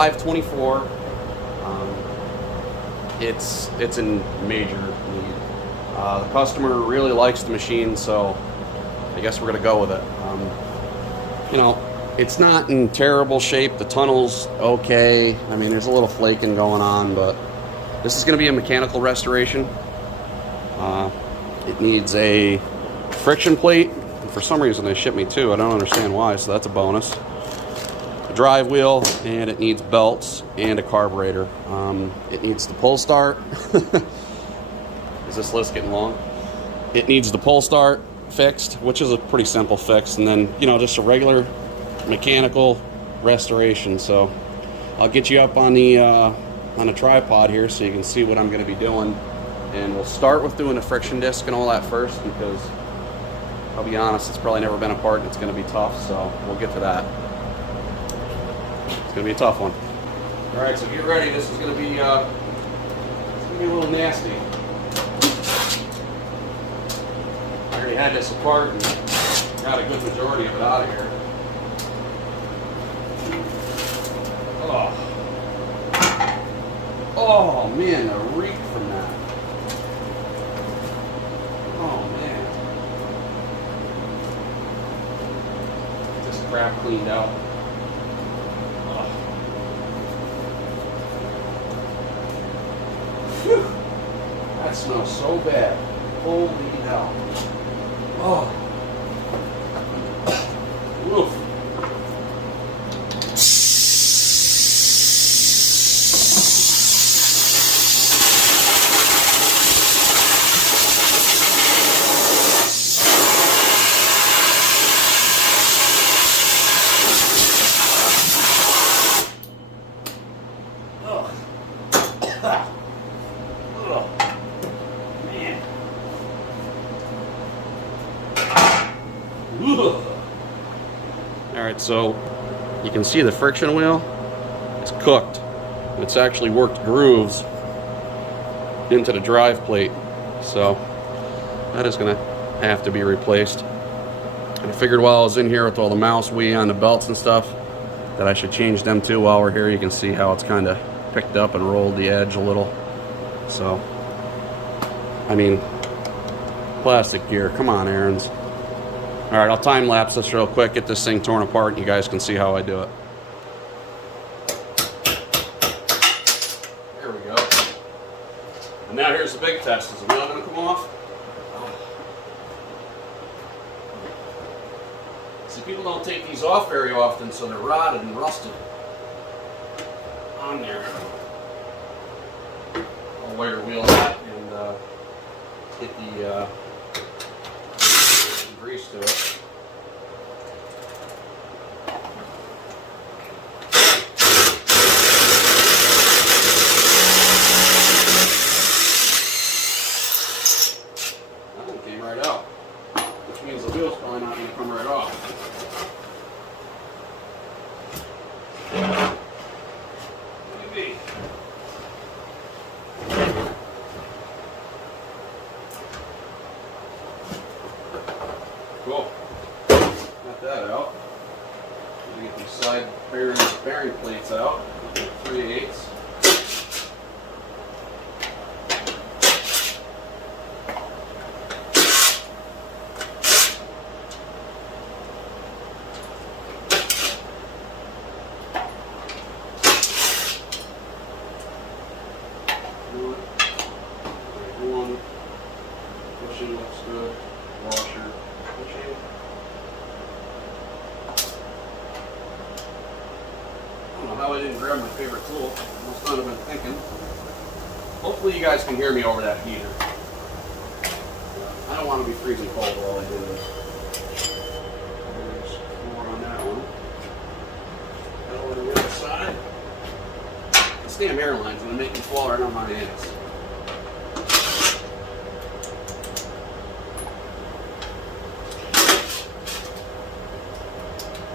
524. It's in major need. The customer really likes the machine, so I guess we're gonna go with it. You know, it's not in terrible shape. The tunnel's okay. I mean, there's a little flaking going on, but this is gonna be a mechanical restoration. It needs a friction plate. And for some reason, they shipped me two. I don't understand why, so that's a bonus. A drive wheel, and it needs belts and a carburetor. It needs the pull start. Is this list getting long? It needs the pull start fixed, which is a pretty simple fix, and then, you know, just a regular mechanical restoration. So I'll get you up on a tripod here so you can see what I'm going to be doing, and we'll start with doing the friction disc and all that first, because I'll be honest, it's probably never been a part and it's going to be tough, so we'll get to that. It's going to be a tough one. All right, so get ready. This is going to be a little nasty. I already had this apart and got a good majority of it out of here. Oh man, the reek from that. Oh man. Get this crap cleaned out. Whew. That smells so bad. Holy hell. Oh. Woof. Alright, so you can see the friction wheel is cooked. It's actually worked grooves into the drive plate, so that is going to have to be replaced. And I figured while I was in here with all the mouse wheel on the belts and stuff that I should change them too. While we're here, you can see how it's kind of picked up and rolled the edge a little. So, I mean, plastic gear, come on, ariens. All right, I'll time lapse this real quick, get this thing torn apart, and you guys can see how I do it. There we go. And now here's the big test. Is the wheel going to come off? See, people don't take these off very often, so they're rotted and rusted on there. I'll wear the wheel out and get the grease to it. That one came right out, which means the wheel's probably not going to come right off. Maybe. Cool. Got that out. We'll get these side bearing plates out. 3/8. One. Pushing looks good. Washer. Pushing. I don't know how I didn't grab my favorite tool. Must not have been thinking. Hopefully you guys can hear me over that heater. I don't want to be freezing cold while I do this. There's more on that one. Over to the other side. This damn airline's going to make me fall right on my ass.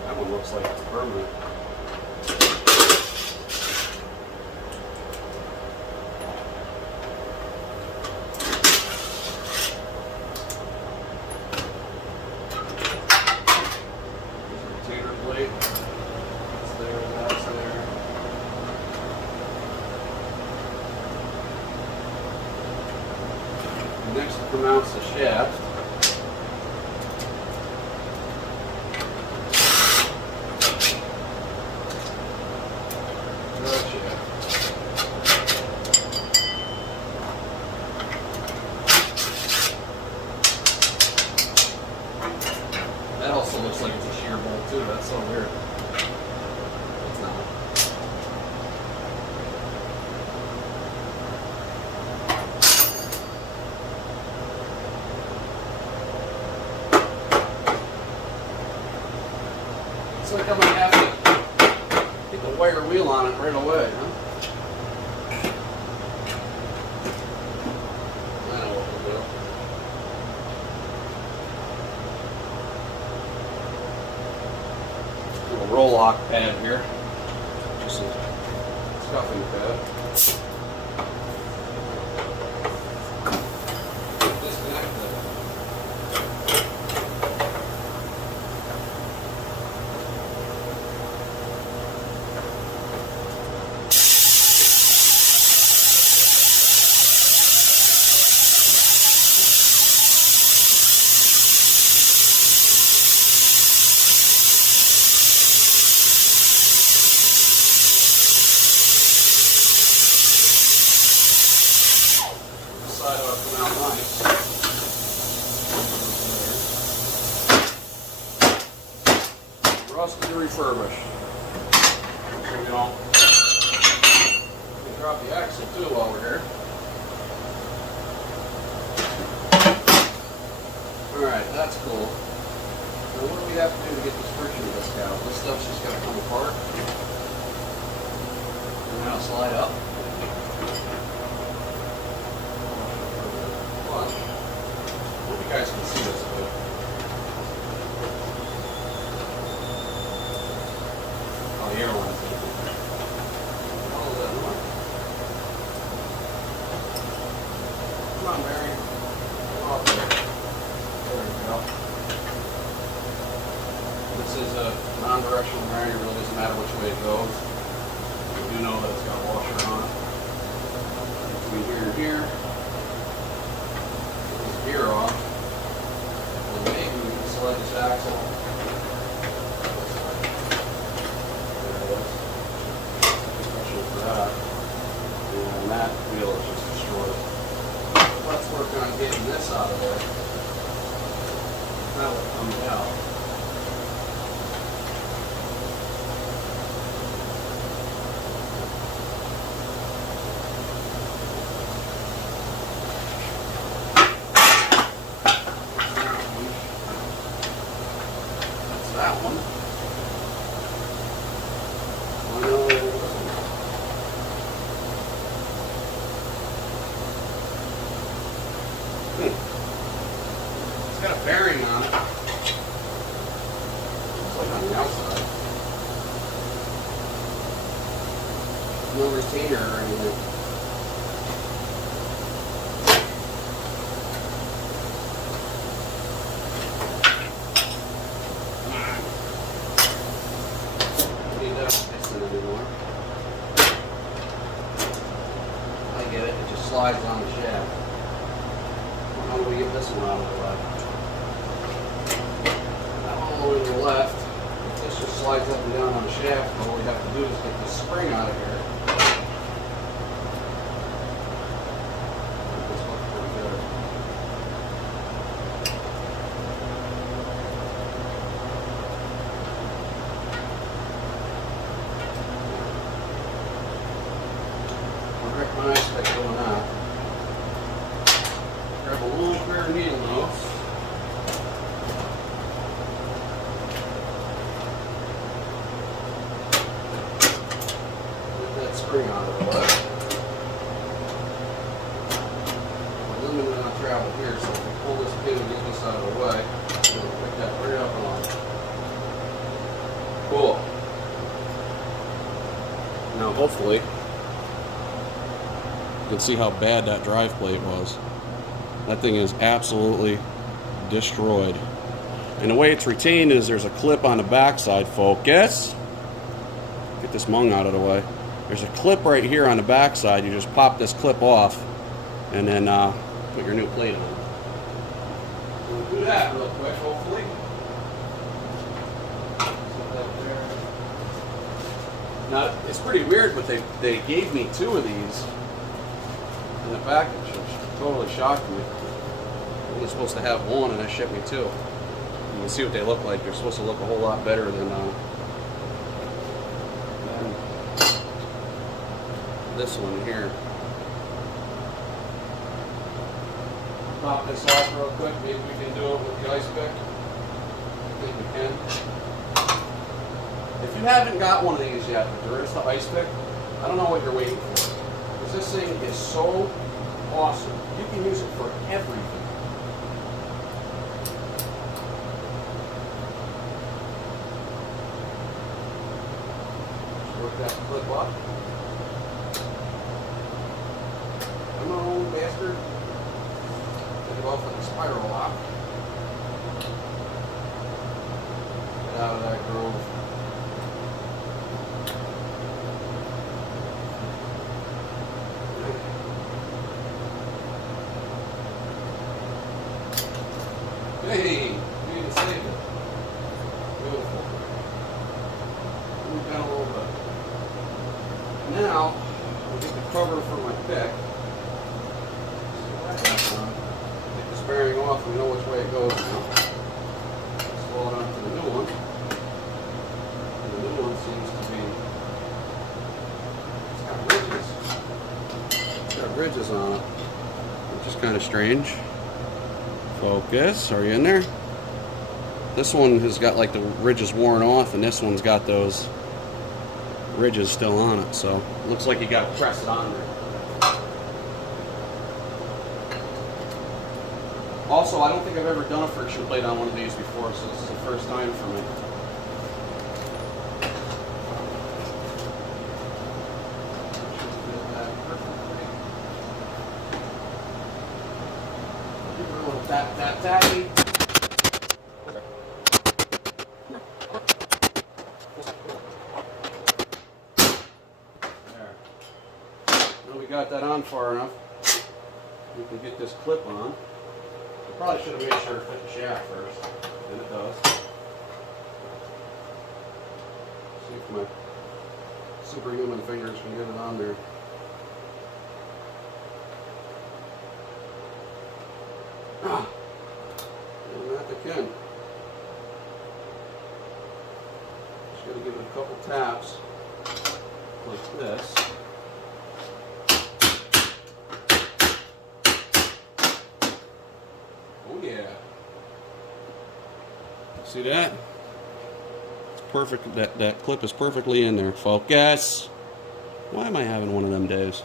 That one looks like it's permanent. Retainer plate. That's there, that's there. next to mounts the shaft. That also looks like it's a shear bolt too. That's so weird. It's not. It's like I'm gonna have to get the wire wheel on it right away, huh? I know what we'll do. Little roll lock pad here. Just a stuffing pad. Disconnect it. Side ought to come out nice. Rusted to refurbish. So we don't drop the axle too while we're here. Alright, that's cool. Now what do we have to do to get this friction disc out? This stuff's just got to come apart. And now slide up. Hope you guys can see this a bit. Oh, the airline's all of that one. Come on, Mary. Come off there. There we go. This is a non-directional bearing. It really doesn't matter which way it goes. We do know that it's got a washer on it. Between here and here. Gear off, and maybe we can slide this axle. There it is. Especially for that. And that wheel is just destroyed. Let's work on getting this out of there. That will come out. That one. It's got a bearing on it. Looks like on the outside. No retainer or anything. I get it, it just slides on the shaft. Well, how do we get this one out of the way? That one all the way to the left. If this just slides up and down on the shaft, all we have to do is get the spring out of here. This looks pretty good. When I stick going out, grab a little pair of needle nose. Get that spring out of the way. We're limited on travel here, so if we pull this pin and get this out of the way, we'll pick that right up and on. Cool. Now hopefully you can see how bad that drive plate was. That thing is absolutely destroyed. And the way it's retained is there's a clip on the backside, focus. Get this mung out of the way. There's a clip right here on the backside. You just pop this clip off and then put your new plate on. We'll do that real quick, hopefully. Now, it's pretty weird, but they gave me 2 of these in the package, which totally shocked me. I'm only supposed to have 1, and they shipped me 2. You can see what they look like. They're supposed to look a whole lot better than this one here. Pop this off real quick. Maybe we can do it with the ice pick. I think we can. If you haven't got one of these yet, but there is the ice pick, I don't know what you're waiting for. Because this thing is so awesome. You can use it for everything. Just work that clip up. Come on, bastard. Get it off with the spiral lock. Get out of that groove. Hey, we even saved it. Beautiful. Move down a little bit. Now, we'll get the cover for my pick. Get this bearing off, we know which way it goes now. Slow it on to the new one. And the new one seems to be, it's got ridges on it, which is kind of strange. Focus, are you in there? This one has got like the ridges worn off, and this one's got those ridges still on it, so it looks like you got to press it on there. Also, I don't think I've ever done a friction plate on one of these before, so this is the first time for me. Tap, tappy. There. Now we got that on far enough, we can get this clip on. I probably should have made sure it fit the shaft first, and it does. See if my superhuman fingers can get it on there. Ah. And that they can. Just got to give it a couple taps like this. Oh yeah. See that? It's perfect. That clip is perfectly in there. Focus. Why am I having one of them days?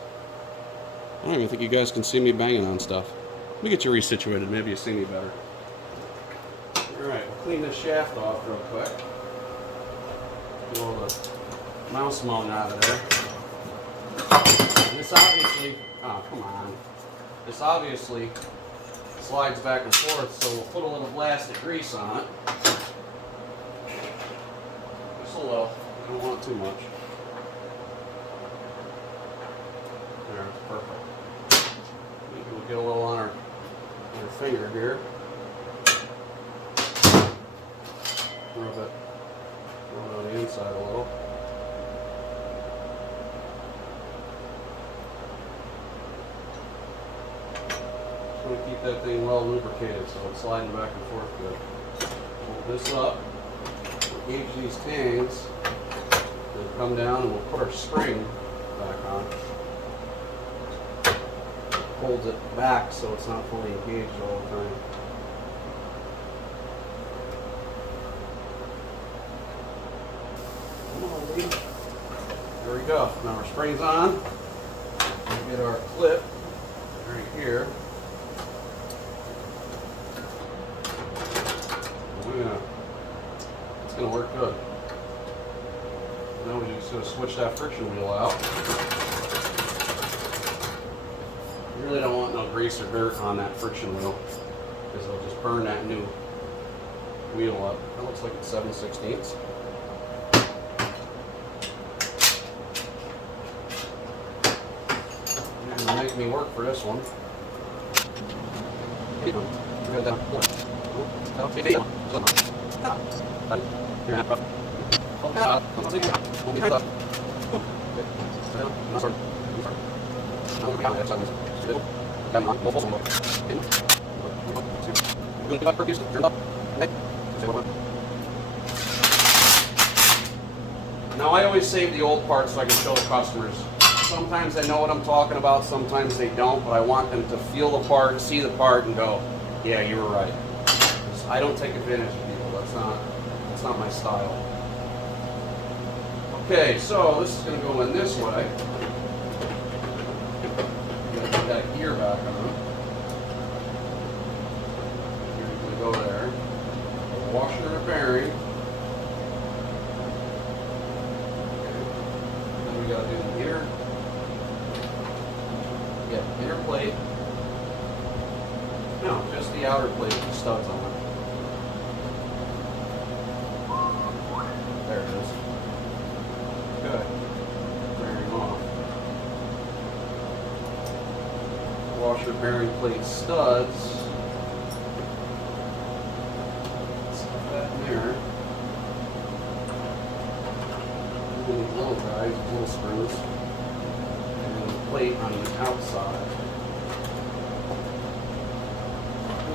I don't even think you guys can see me banging on stuff. Let me get you resituated, maybe you see me better. Alright, we'll clean this shaft off real quick. Get all the mouse mount out of there. And this obviously, oh come on. This obviously slides back and forth, so we'll put a little plastic grease on it. Just a little, I don't want too much. There, perfect. Maybe we'll get a little on our finger here. Rub it on the inside a little. Just want to keep that thing well lubricated so it's sliding back and forth good. Hold this up, we'll gauge these tangs, then come down and we'll put our spring back on. Holds it back so it's not fully engaged all the time. Come on, baby. There we go. Now our spring's on. We get our clip right here. It's gonna work good. Now we're just gonna switch that friction wheel out. You really don't want no grease or dirt on that friction wheel because it'll just burn that new wheel up. That looks like it's 7/16. You're gonna make me work for this one. Now I always save the old parts so I can show the customers. Sometimes they know what I'm talking about, sometimes they don't, but I want them to feel the part, see the part, and go, yeah, you were right. I don't take advantage of people. That's not my style. Okay, so this is going to go in this way. I'm going to put that gear back on. Gear's going to go there. A washer and a bearing. Then we got to do the gear. Get the inner plate. No, just the outer plate with the studs on it. There it is. Good. Bearing off. Washer bearing plate studs. Stuff that in there. And then these little guys, little screws. And then the plate on the outside.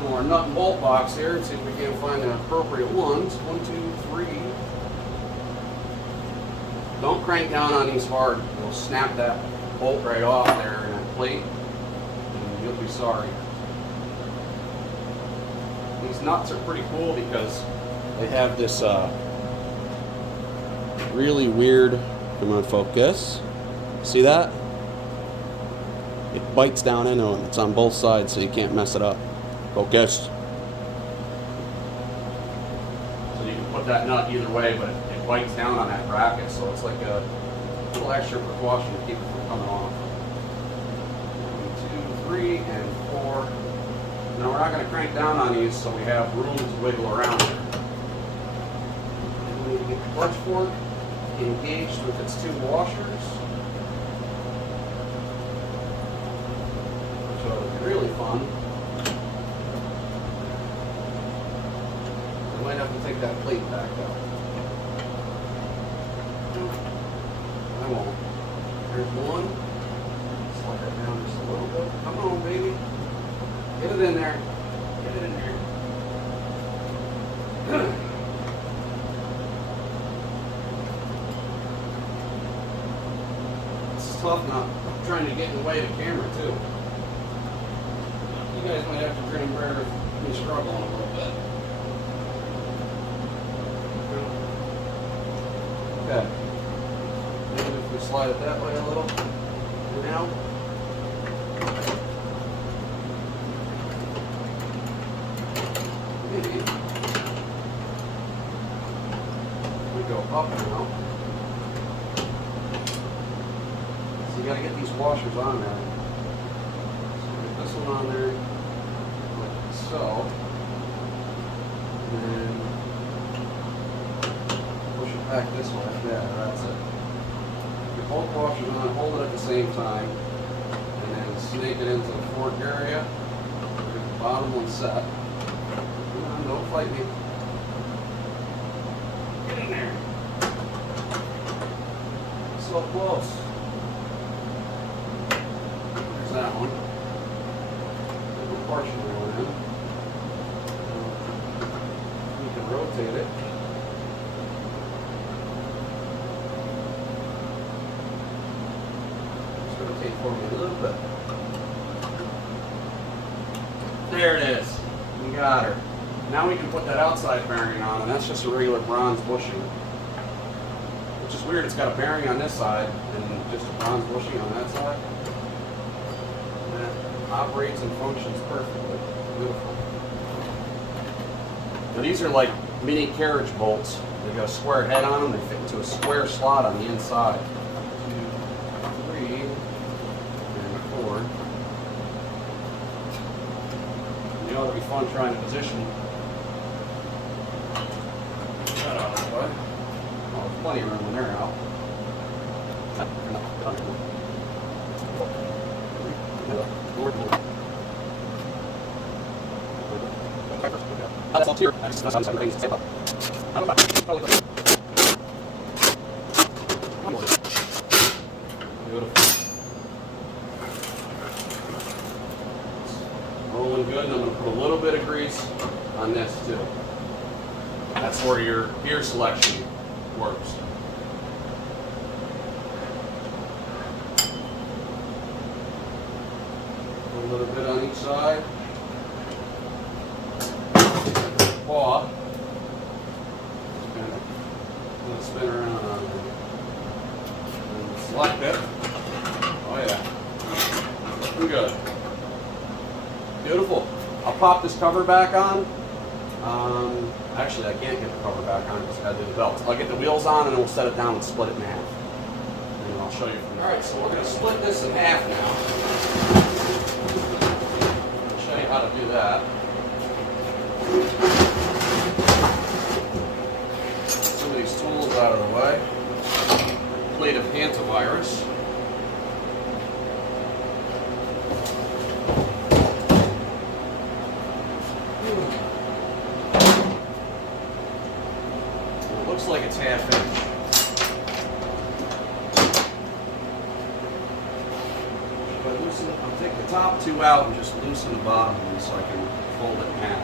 Our nut and bolt box here and see if we can find the appropriate ones. 1, 2, 3. Don't crank down on these hard. You'll snap that bolt right off there in that plate and you'll be sorry. These nuts are pretty cool because they have this really weird, come on focus, see that? It bites down into them. It's on both sides so you can't mess it up. Focus. So you can put that nut either way, but it bites down on that bracket, so it's like a little extra precaution to keep it from coming off. 1, 2, 3, and 4. Now we're not going to crank down on these, so we have room to wiggle around here. And we need to get the clutch fork engaged with its 2 washers, which are really fun. Might have to take that plate back out. I won't. There's one. Slide that down just a little bit. Come on, baby. Get it in there. Get it in there. It's tough not trying to get in the way of the camera, too. You guys might have to grin and bear with me struggling a little bit. Okay. Maybe if we slide it that way a little. Now. Maybe. We go up now. So you got to get these washers on there. So get this one on there, like so. And then back this way. Yeah, that's it. Get both washers on, hold it at the same time, and then snake it into the fork area. We'll get the bottom one set. Come on, don't fight me. Get in there. So close. There's that one. Little portion going in. You can rotate it. For me a little bit. There it is. We got her. Now we can put that outside bearing on, and that's just a regular bronze bushing. Which is weird, it's got a bearing on this side and just a bronze bushing on that side. And it operates and functions perfectly. Beautiful. Now these are like mini carriage bolts. They got a square head on them, they fit into a square slot on the inside. 2, 3. You know, it'll be fun trying to position. That out of the way. Oh, there's plenty of room when they're out. That's all here. Beautiful. Rolling good, and I'm going to put a little bit of grease on this too. That's where your gear selection works. A little bit on each side. Paw. Just kind of spin around on it. And select it. Oh yeah. Looking good. Beautiful. I'll pop this cover back on. Actually, I can't get the cover back on because I gotta do the belts. I'll get the wheels on and then we'll set it down and split it in half. And I'll show you from there. Alright, so we're going to split this in half now. I'll show you how to do that. Some of these tools out of the way. Plate of antivirus. Looks like it's half inch. I'll take the top two out and just loosen the bottom one so I can fold it in half.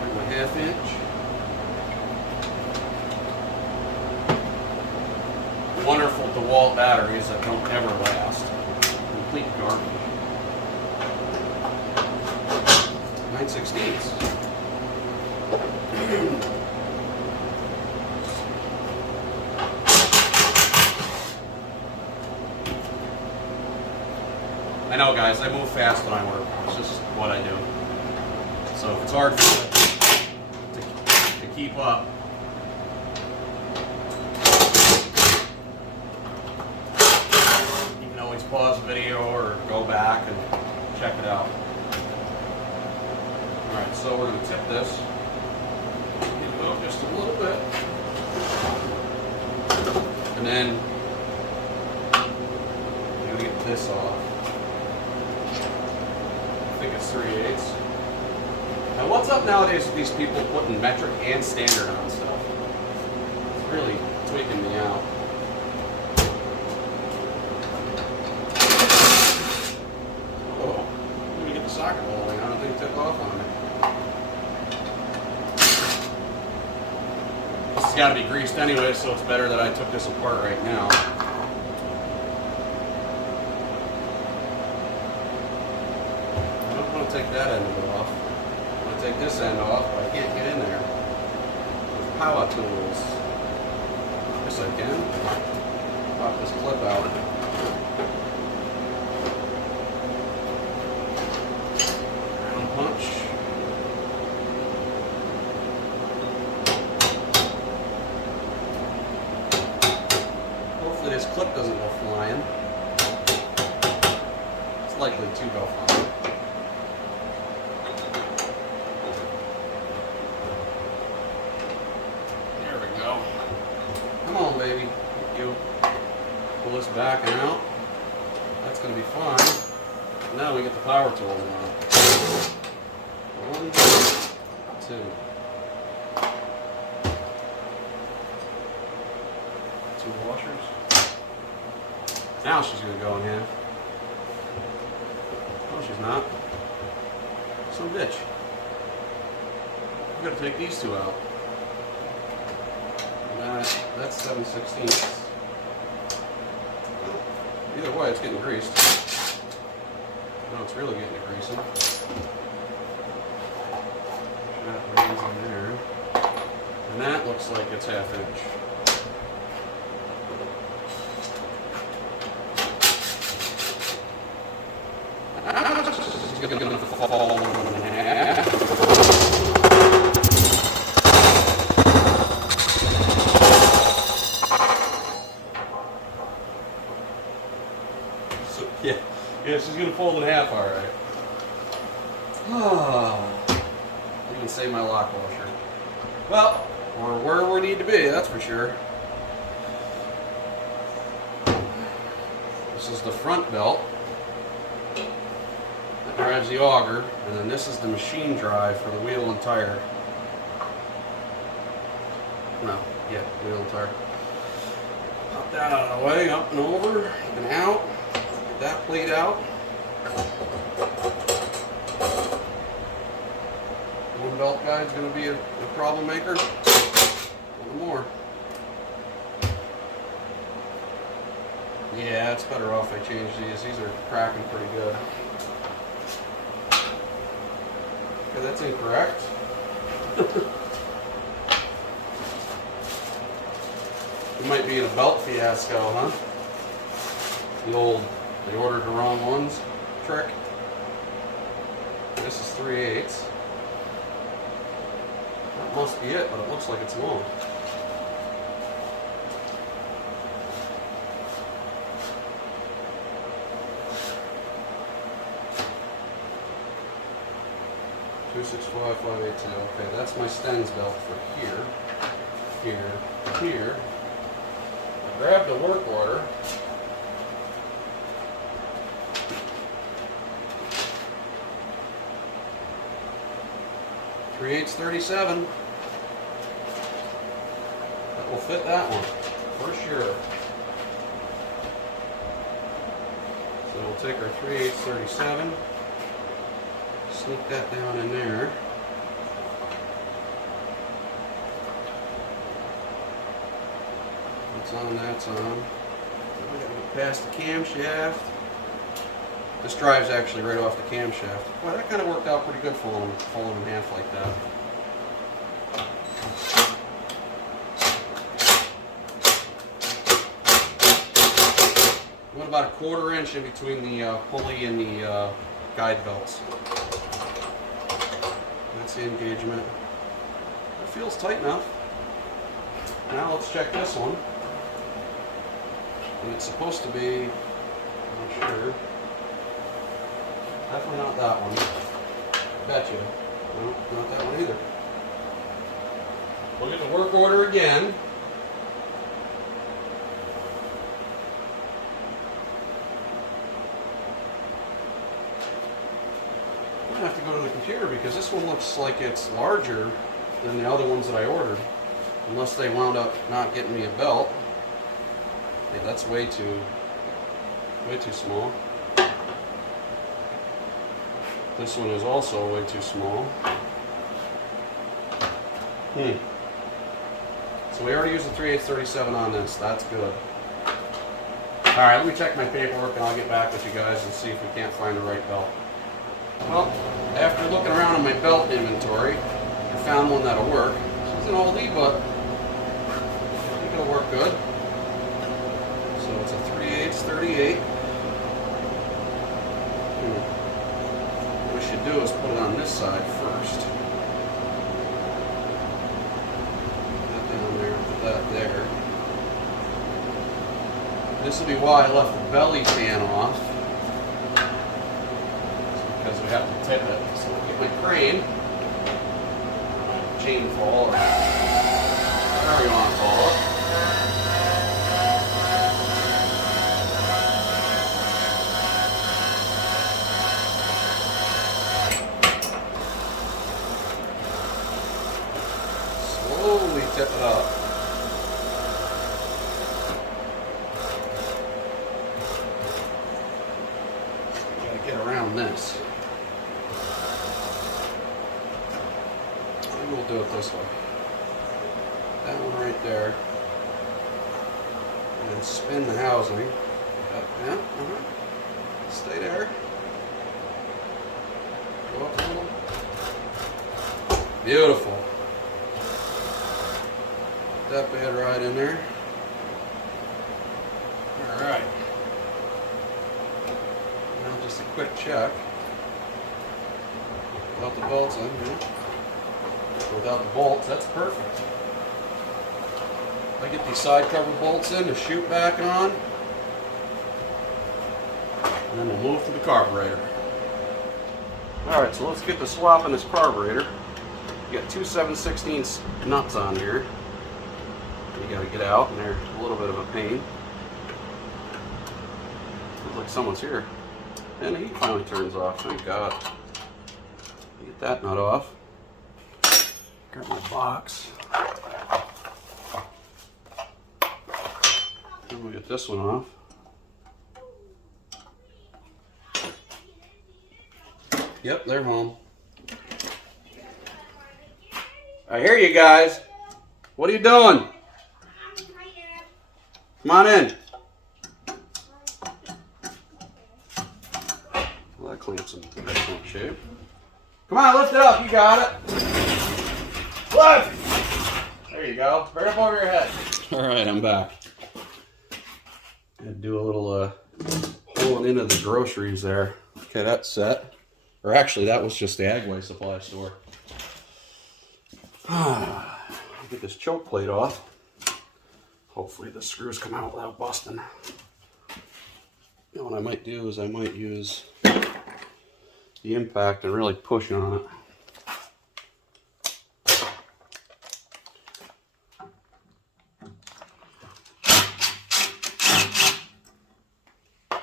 Bring my half inch. Wonderful DeWalt batteries that don't ever last. Complete garbage. 9/16. I know, guys, I move fast when I work. It's just what I do. So if it's hard for you to keep up, you can always pause the video or go back and check it out. Alright, so we're going to tip this. Just a little bit. And then I'm going to get this off. I think it's 3/8. Now what's up nowadays with these people putting metric and standard on stuff? It's really tweaking me out. Oh, let me get the socket hole in. I don't think it took off on me. It's got to be greased anyway, so it's better that I took this apart right now. I don't want to take that end of it off. I want to take this end off, but I can't get in there with power tools. Yes, I can. Pop this clip out. Round punch. This clip doesn't go flying. It's likely to go flying. There we go. Come on, baby. Thank you. Pull this back and out. That's going to be fine. Now we get the power tool on. 1, 2. 2 washers. Now she's going to go in half. No, she's not. Some bitch. I've got to take these 2 out. That's 7/16. Either way, it's getting greased. No, it's really getting it greasy. That rains in there. And that looks like it's 1/2 inch. It's going to fall in half. So, yeah, she's going to fold in half, all right. Oh, I can save my lock washer. Well, we're where we need to be, that's for sure. This is the front belt. that drives the auger, and then this is the machine drive for the wheel and tire. No, yeah, wheel and tire. Pop that out of the way, up and over, and out. Get that plate out. One belt guide's going to be a problem maker. One more. Yeah, it's better off I change these. These are cracking pretty good. Okay, that's incorrect. We might be in a belt fiasco, huh? The old, they ordered the wrong ones trick. This is 3/8. That must be it, but it looks like it's long. Two 6.5, 5/8. Okay, that's my Sten's belt for here, here, here. I grabbed a work order. .3/8 37. That will fit that one for sure. So we'll take our 3/8 37. Sneak that down in there. That's on, that's on. We got to go past the camshaft. This drive's actually right off the camshaft. Well, that kind of worked out pretty good folding in half like that. Went about a 1/4 inch in between the pulley and the guide belts. That's the engagement. That feels tight enough. Now let's check this one. And it's supposed to be, I'm not sure. Definitely not that one. Betcha. No, not that one either. Look at the work order again. I'm gonna have to go to the computer because this one looks like it's larger than the other ones that I ordered. Unless they wound up not getting me a belt. Yeah, that's way too small. This one is also way too small. So we already used the 3/8 37 on this. That's good. Alright, let me check my paperwork and I'll get back with you guys and see if we can't find the right belt. Well, after looking around in my belt inventory, I found one that'll work. It's an oldie, but I think it'll work good. So it's a 3/8 38. What we should do is put it on this side first. Put that down there, put that there. This will be why I left the belly fan off. Because we have to tip it. So we'll get my crane, my chain fall, or whatever you want to call it. Slowly tip it up. Gotta get around this. We'll do it this way. That one right there. And then spin the housing. Yeah, Stay there. Go up a little. Beautiful. Put that bed right in there. Alright. Now just a quick check. Without the bolts in, yeah. Without the bolts, that's perfect. I get these side cover bolts in to shoot back on, and then we'll move to the carburetor. Alright, so let's get to swapping this carburetor. You got two 7/16 nuts on here. You gotta get out, and they're a little bit of a pain. Looks like someone's here. And the heat finally turns off, thank God. Get that nut off. Grab my box. And we'll get this one off. Yep, they're home. I hear you guys. What are you doing? Come on in. Well, that clamp's in excellent shape. Come on, lift it up. You got it. Lift. There you go. Right up over your head. All right, I'm back. Had to do a little pulling into the groceries there. Okay, that's set. Or actually, that was just the Agway supply store. Get this choke plate off. Hopefully the screws come out without busting. And what I might do is I might use the impact and really push on it.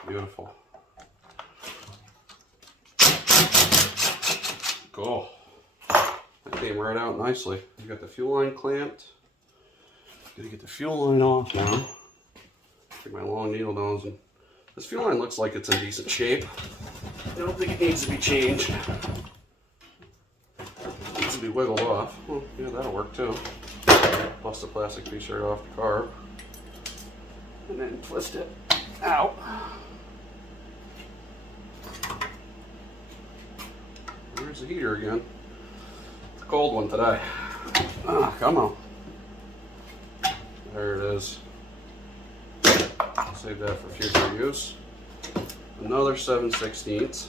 Beautiful. Cool. That came right out nicely. You got the fuel line clamped. Gotta get the fuel line off now. Take my long needle nose, and this fuel line looks like it's in decent shape. I don't think it needs to be changed. It needs to be wiggled off. Well, yeah, that'll work too. Plus the plastic piece right off the carb. And then twist it out. There's the heater again. It's a cold one today. Ah, come on. There it is. Save that for future use. Another 7/16. Get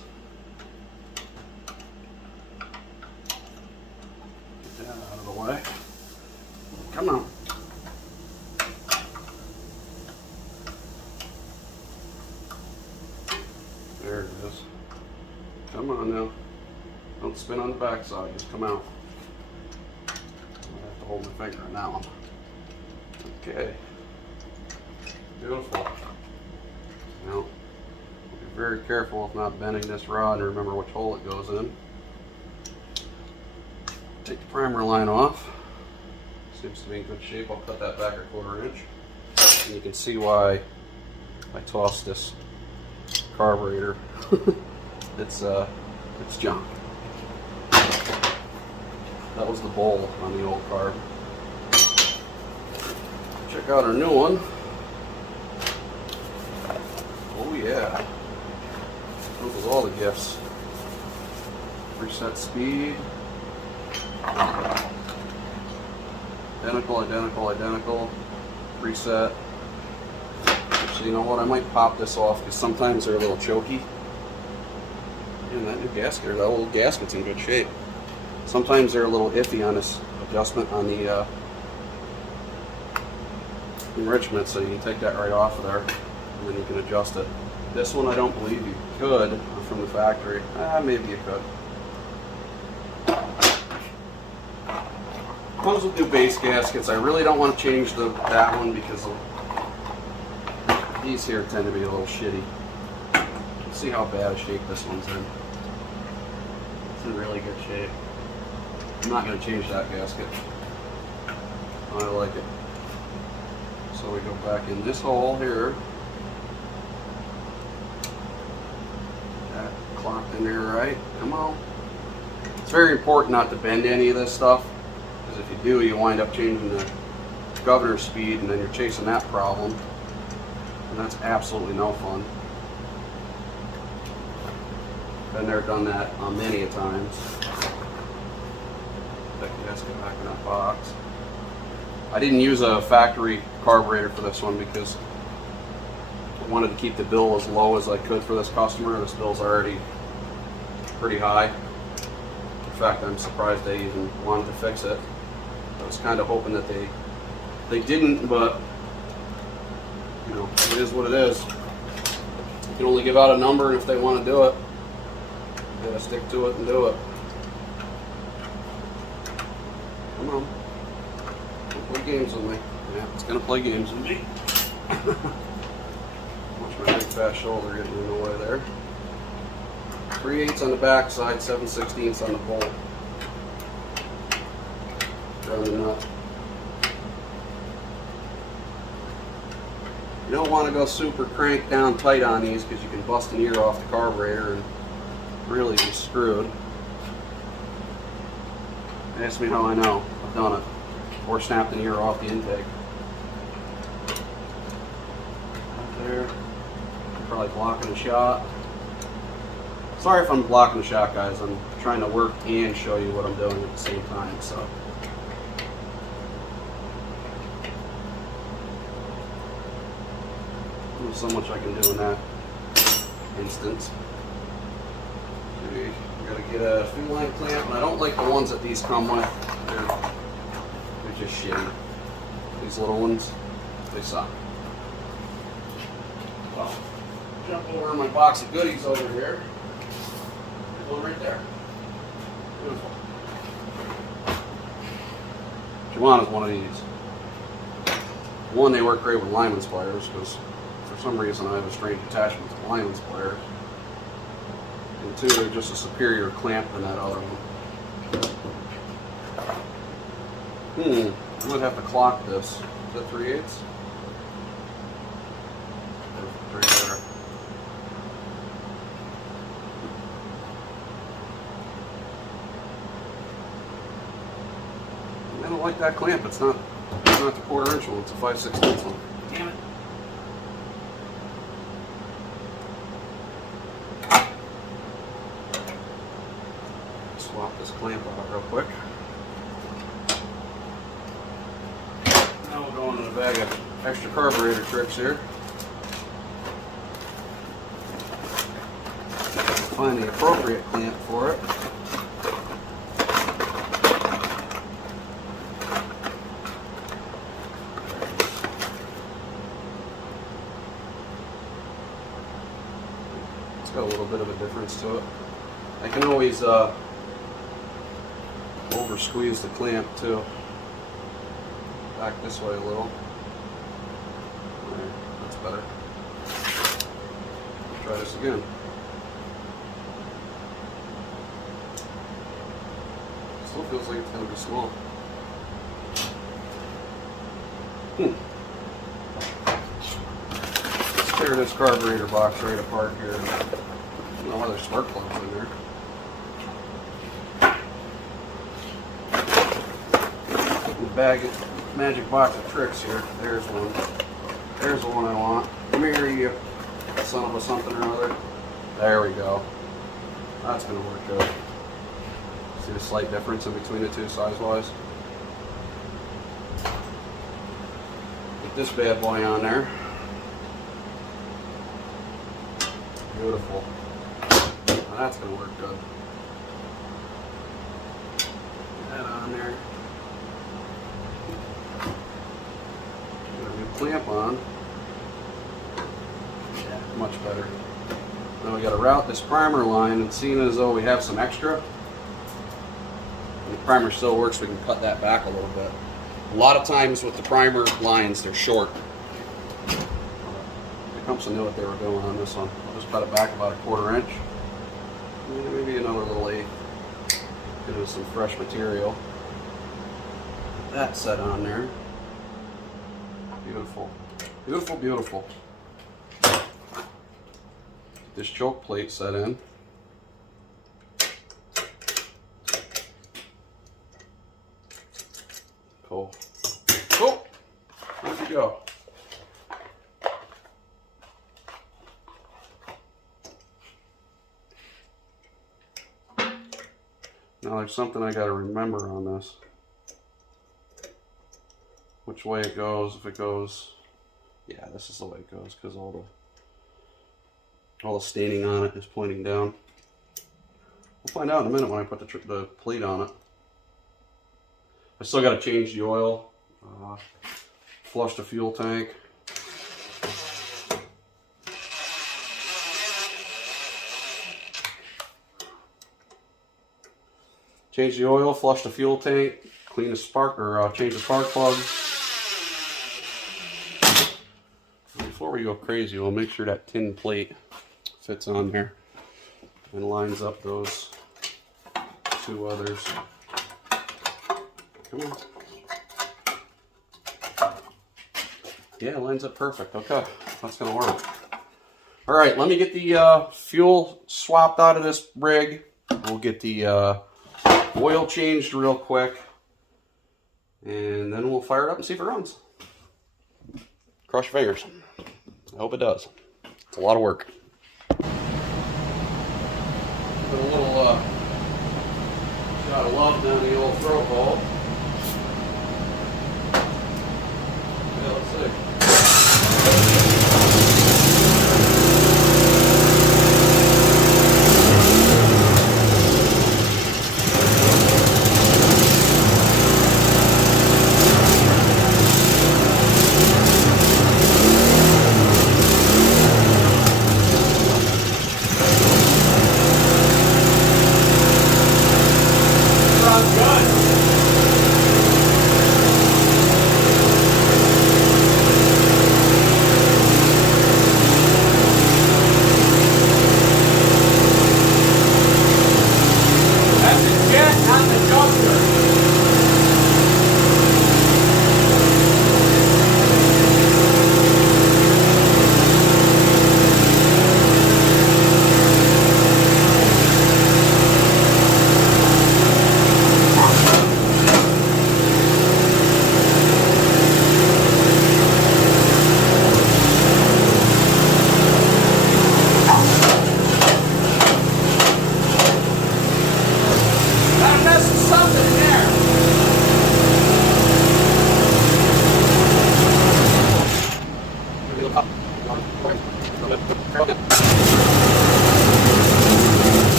that out of the way. Come on. There it is. Come on now. Don't spin on the back side, just come out. I have to hold my finger on that one. Okay. Beautiful. Now, be very careful of not bending this rod and remember which hole it goes in. Take the primer line off. Seems to be in good shape. I'll cut that back 1/4 inch. And you can see why I tossed this carburetor. It's junk. That was the bowl on the old carb. Check out our new one. Oh yeah. Comes with all the gifts. Reset speed. Identical. Reset. Actually, you know what? I might pop this off because sometimes they're a little choky. And that new gasket, that old gasket's in good shape. Sometimes they're a little iffy on this adjustment on the enrichment, so you can take that right off of there and then you can adjust it. This one I don't believe you could from the factory. Maybe you could. Comes with new base gaskets. I really don't want to change that one because these here tend to be a little shitty. Let's see how bad a shape this one's in. It's in really good shape. I'm not going to change that gasket. I like it. So we go back in this hole here. That clocked in there right. Come on. It's very important not to bend any of this stuff, because if you do, you wind up changing the governor speed and then you're chasing that problem. And that's absolutely no fun. Been there, done that many a times. Put that gasket back in that box. I didn't use a factory carburetor for this one because I wanted to keep the bill as low as I could for this customer. This bill's already pretty high. In fact, I'm surprised they even wanted to fix it. I was kind of hoping that they didn't, but you know, it is what it is. You can only give out a number, and if they want to do it, you gotta stick to it and do it. Come on. Don't play games with me. Yeah, it's gonna play games with me. Watch my big fat shoulder getting in the way there. 3/8 on the back side, 7/16 on the bolt. Around the nut. You don't want to go super cranked down tight on these because you can bust an ear off the carburetor and really be screwed. Ask me how I know. I've done it. Or snapped an ear off the intake. Right there. Probably blocking the shot. Sorry if I'm blocking the shot, guys. I'm trying to work and show you what I'm doing at the same time. So. There's so much I can do in that instance. Okay, we gotta get a fin line clamp, and I don't like the ones that these come with. They're just shitty. These little ones, they suck. Well, jump over my box of goodies over here. There's one right there. Beautiful. What you want is one of these. One, they work great with lineman pliers because for some reason I have a strange attachment to lineman pliers. And two, they're just a superior clamp than that other one. I might have to clock this. Is that 3/8? Right there. I don't like that clamp. It's not the 1/4 inch one. It's a 5/16 one. Damn it. Swap this clamp out real quick. Now we'll go into the bag of extra carburetor tricks here. Find the appropriate clamp for it. It's got a little bit of a difference to it. I can always over squeeze the clamp too. Back this way a little. There, that's better. Let's try this again. Still feels like it's going to be small. Let's tear this carburetor box right apart here. No other spark plugs in there. Bag of magic box of tricks here. There's one. There's the one I want. Come here, you son of a something or other. There we go. That's going to work good. See the slight difference in between the two size-wise? Get this bad boy on there. Beautiful. Now that's going to work good. Get that on there. Clamp on. Yeah, much better. Now we got to route this primer line, and seeing as though we have some extra, and the primer still works, we can cut that back a little bit. A lot of times with the primer lines, they're short. The company knew what they were doing on this one. I'll just cut it back about a 1/4 inch. Maybe another little 1/8. Get it with some fresh material. That set on there. Beautiful. Beautiful, beautiful. Get this choke plate set in. Cool. Cool. There we go. Now there's something I got to remember on this. Which way it goes, if it goes, yeah, this is the way it goes because all the staining on it is pointing down. We'll find out in a minute when I put the plate on it. I still got to change the oil, flush the fuel tank. Change the oil, flush the fuel tank, clean the spark, or change the spark plug. Before we go crazy, we'll make sure that tin plate fits on there. and lines up those two others. Come on. Yeah, it lines up perfect. Okay, that's gonna work. All right, let me get the fuel swapped out of this rig. We'll get the oil changed real quick, and then we'll fire it up and see if it runs. Cross your fingers. I hope it does. It's a lot of work. Put a little shot of love down the old throat hole. Yeah, let's see.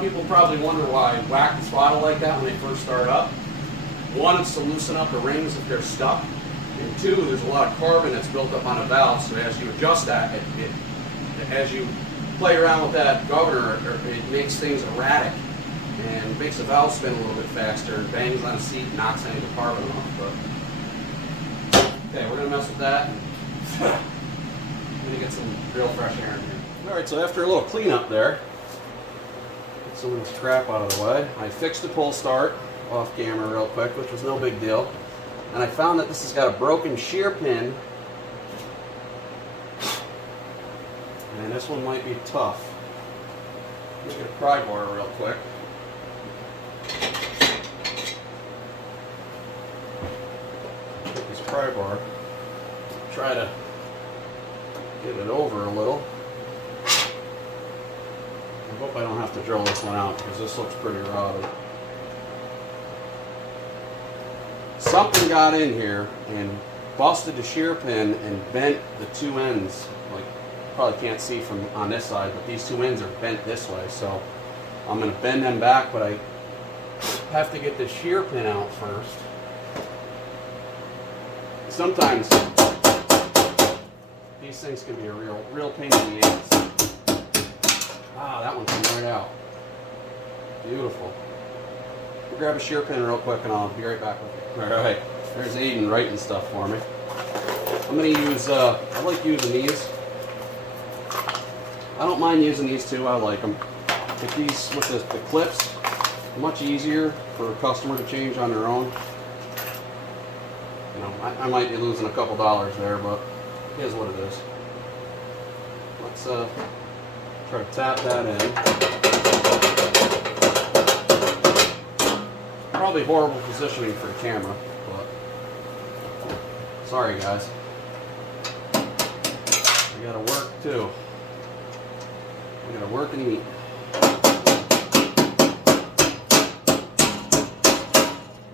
People probably wonder why I whack the throttle like that when they first start up. One, it's to loosen up the rings if they're stuck. And two, there's a lot of carbon that's built up on a valve, so as you adjust that, as you play around with that governor, it makes things erratic and makes the valve spin a little bit faster, and bangs on a seat and knocks any of the carbon off. But okay, we're going to mess with that. I'm going to get some real fresh air in here. Alright, so after a little cleanup there, some of this crap out of the way. I fixed the pull start off camera real quick, which was no big deal. And I found that this has got a broken shear pin. And this one might be tough. Let's get a pry bar real quick. Take this pry bar, try to get it over a little. I hope I don't have to drill this one out because this looks pretty rotted. Something got in here and busted the shear pin and bent the two ends. Like, you probably can't see from on this side, but these two ends are bent this way. So I'm going to bend them back, but I have to get the shear pin out first. Sometimes these things can be a real pain in the ass. Ah, that one came right out. Beautiful. We'll grab a shear pin real quick and I'll be right back with you. Alright, there's Aiden writing stuff for me. I'm going to use, I like using these. I don't mind using these too, I like them. With these, with the clips, much easier for a customer to change on their own. You know, I might be losing a couple dollars there, but it is what it is. Let's try to tap that in. Probably horrible positioning for the camera, but Sorry, guys. I gotta work too. I gotta work and eat.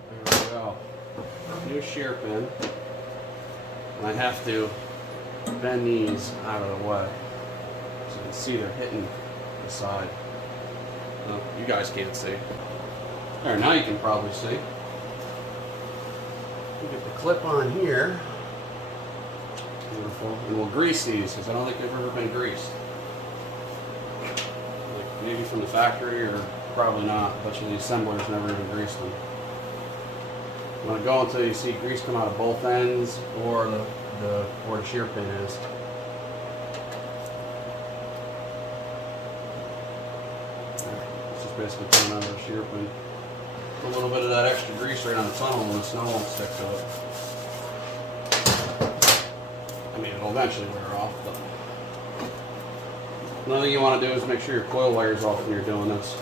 There we go. New shear pin. And I have to bend these out of the way. So you can see they're hitting the side. Well, you guys can't see. There, now you can probably see. We'll get the clip on here. Beautiful. And we'll grease these because I don't think they've ever been greased. Like maybe from the factory or probably not. But the assemblers never even greased them. I'm going to go until you see grease come out of both ends or where the shear pin is. It's just basically coming out of the shear pin. Put a little bit of that extra grease right on the tunnel and the snow won't stick to it. I mean, it'll eventually wear off, but another thing you want to do is make sure your coil wire's off when you're doing this,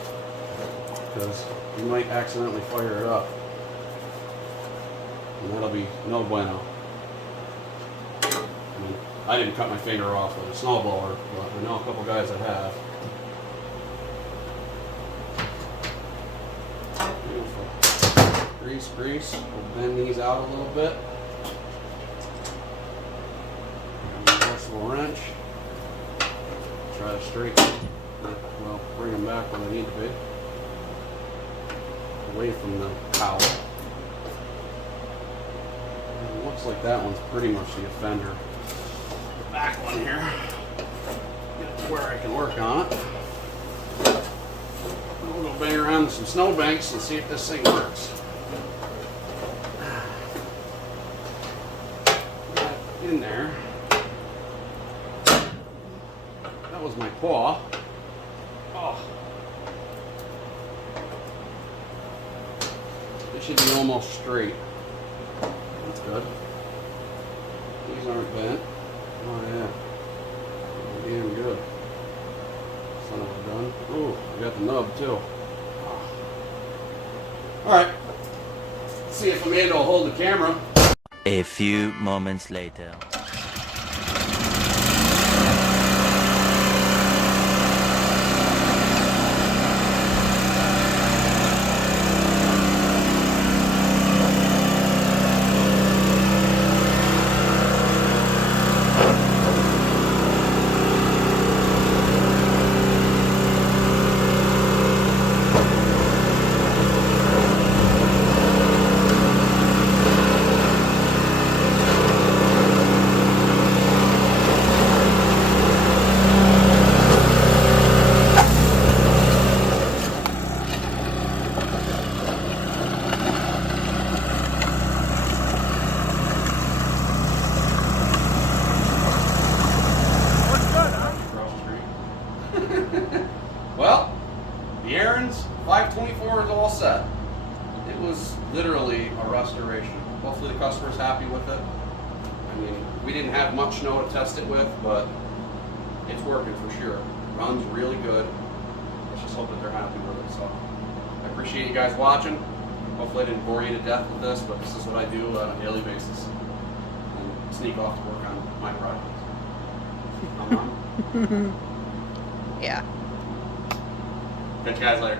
because you might accidentally fire it up, and that'll be no bueno. I mean, I didn't cut my finger off with a snowblower, but I know a couple guys that have. Beautiful. Grease, grease. We'll bend these out a little bit. Little wrench. Try to straighten them. Well, bring them back where they need to be. Away from the cowl. And it looks like that one's pretty much the offender. The back one here. Get it to where I can work on it. We'll go bang around some snowbanks and see if this thing works. Get in there. That was my paw. Oh. It should be almost straight. That's good. These aren't bent. Oh yeah. Damn good. Son of a gun. Ooh, we got the nub too. Oh. Alright. Let's see if Amanda will hold the camera. A few moments later. Well, the ariens 524 is all set. It was literally a restoration. Hopefully the customer's happy with it. I mean, we didn't have much snow to test it with, but it's working for sure. Runs really good. Let's just hope that they're happy with it. So I appreciate you guys watching. Hopefully I didn't bore you to death with this, but this is what I do on a daily basis. And sneak off to work on my project. I'm on. Yeah. Catch you guys later.